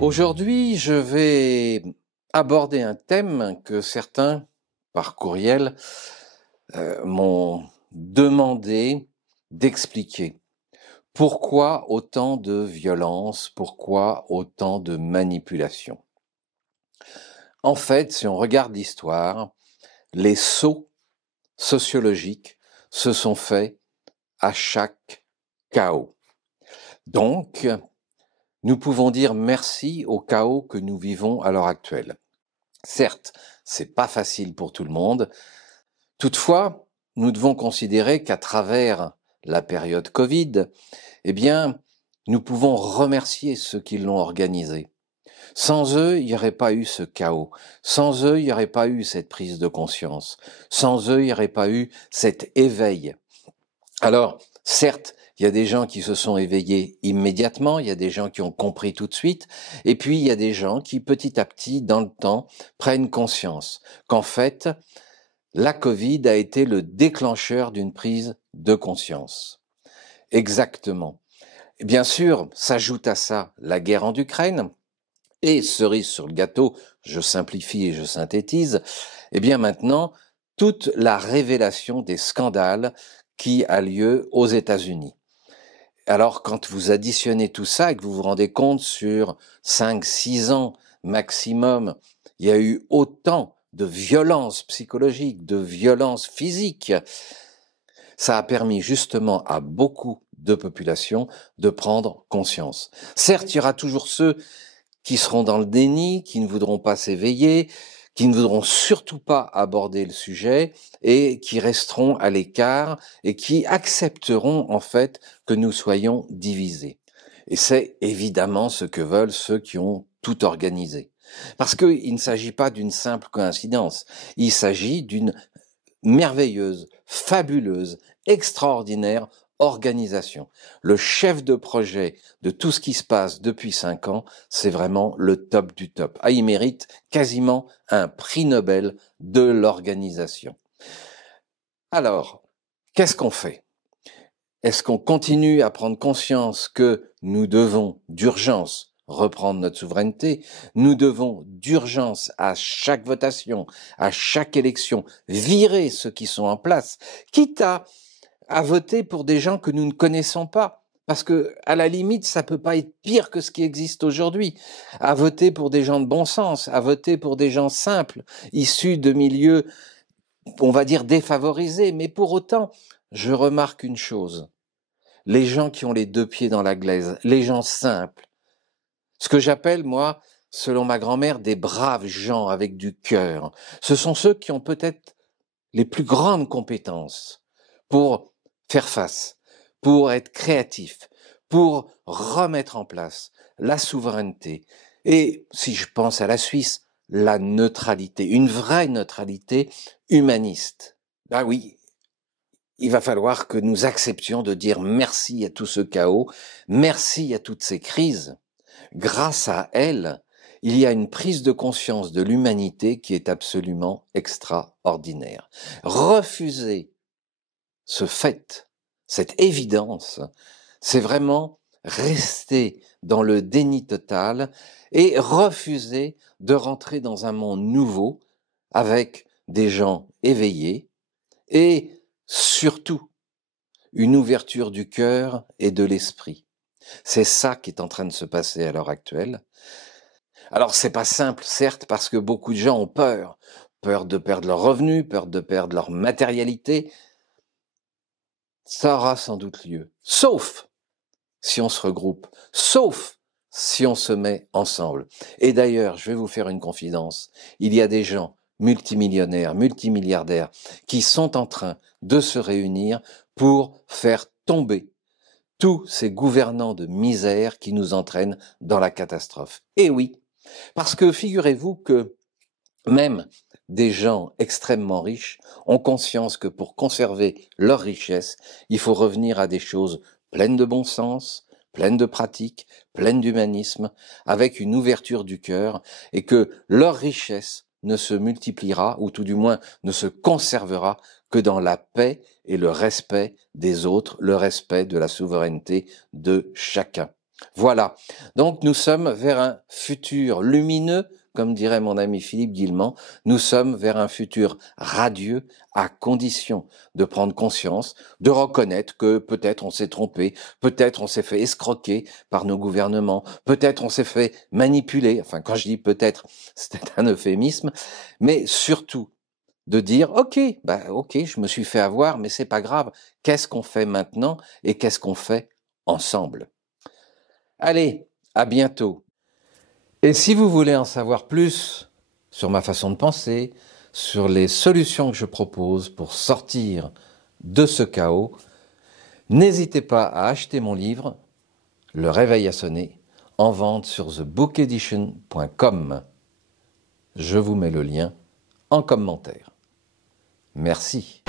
Aujourd'hui, je vais aborder un thème que certains, par courriel, m'ont demandé d'expliquer. Pourquoi autant de violence? Pourquoi autant de manipulation? En fait, si on regarde l'histoire, les sauts sociologiques se sont faits à chaque chaos. Donc, nous pouvons dire merci au chaos que nous vivons à l'heure actuelle. Certes, c'est pas facile pour tout le monde. Toutefois, nous devons considérer qu'à travers la période Covid, eh bien, nous pouvons remercier ceux qui l'ont organisé. Sans eux, il n'y aurait pas eu ce chaos. Sans eux, il n'y aurait pas eu cette prise de conscience. Sans eux, il n'y aurait pas eu cet éveil. Alors, certes, il y a des gens qui se sont éveillés immédiatement, il y a des gens qui ont compris tout de suite, et puis il y a des gens qui, petit à petit, dans le temps, prennent conscience qu'en fait, la Covid a été le déclencheur d'une prise de conscience. Exactement. Et bien sûr, s'ajoute à ça la guerre en Ukraine, et cerise sur le gâteau, je simplifie et je synthétise, eh bien maintenant, toute la révélation des scandales qui a lieu aux États-Unis. Alors, quand vous additionnez tout ça et que vous vous rendez compte sur 5-6 ans maximum, il y a eu autant de violences psychologiques, de violences physiques, ça a permis justement à beaucoup de populations de prendre conscience. Certes, il y aura toujours ceux qui seront dans le déni, qui ne voudront pas s'éveiller, qui ne voudront surtout pas aborder le sujet et qui resteront à l'écart et qui accepteront en fait que nous soyons divisés. Et c'est évidemment ce que veulent ceux qui ont tout organisé. Parce qu'il ne s'agit pas d'une simple coïncidence, il s'agit d'une merveilleuse, fabuleuse, extraordinaire organisation. Le chef de projet de tout ce qui se passe depuis 5 ans, c'est vraiment le top du top. Ah, il mérite quasiment un prix Nobel de l'organisation. Alors, qu'est-ce qu'on fait? Est-ce qu'on continue à prendre conscience que nous devons d'urgence reprendre notre souveraineté? Nous devons d'urgence à chaque votation, à chaque élection, virer ceux qui sont en place, quitte à voter pour des gens que nous ne connaissons pas. Parce que, à la limite, ça peut pas être pire que ce qui existe aujourd'hui. À voter pour des gens de bon sens, à voter pour des gens simples, issus de milieux, on va dire, défavorisés. Mais pour autant, je remarque une chose. Les gens qui ont les 2 pieds dans la glaise, les gens simples. Ce que j'appelle, moi, selon ma grand-mère, des braves gens avec du cœur. Ce sont ceux qui ont peut-être les plus grandes compétences pour faire face, pour être créatifs, pour remettre en place la souveraineté. Et si je pense à la Suisse, la neutralité, une vraie neutralité humaniste. Ah oui, il va falloir que nous acceptions de dire merci à tout ce chaos, merci à toutes ces crises. Grâce à elles, il y a une prise de conscience de l'humanité qui est absolument extraordinaire. Refuser ce fait, cette évidence, c'est vraiment rester dans le déni total et refuser de rentrer dans un monde nouveau avec des gens éveillés et surtout une ouverture du cœur et de l'esprit. C'est ça qui est en train de se passer à l'heure actuelle. Alors c'est pas simple, certes, parce que beaucoup de gens ont peur. Peur de perdre leurs revenus, peur de perdre leur matérialité. Ça aura sans doute lieu. Sauf si on se regroupe. Sauf si on se met ensemble. Et d'ailleurs, je vais vous faire une confidence. Il y a des gens multimillionnaires, multimilliardaires, qui sont en train de se réunir pour faire tomber tous ces gouvernants de misère qui nous entraînent dans la catastrophe. Et oui, parce que figurez-vous que même des gens extrêmement riches ont conscience que pour conserver leur richesse, il faut revenir à des choses pleines de bon sens, pleines de pratique, pleines d'humanisme, avec une ouverture du cœur, et que leur richesse ne se multipliera, ou tout du moins ne se conservera, que dans la paix et le respect des autres, le respect de la souveraineté de chacun. Voilà. Donc nous sommes vers un futur lumineux, comme dirait mon ami Philippe Guillemant. Nous sommes vers un futur radieux à condition de prendre conscience, de reconnaître que peut-être on s'est trompé, peut-être on s'est fait escroquer par nos gouvernements, peut-être on s'est fait manipuler. Enfin, quand je dis peut-être, c'est un euphémisme, mais surtout de dire ok, je me suis fait avoir, mais c'est pas grave. Qu'est-ce qu'on fait maintenant et qu'est-ce qu'on fait ensemble? Allez, à bientôt. Et si vous voulez en savoir plus sur ma façon de penser, sur les solutions que je propose pour sortir de ce chaos, n'hésitez pas à acheter mon livre, Le réveil a sonné, en vente sur thebookedition.com. Je vous mets le lien en commentaire. Merci.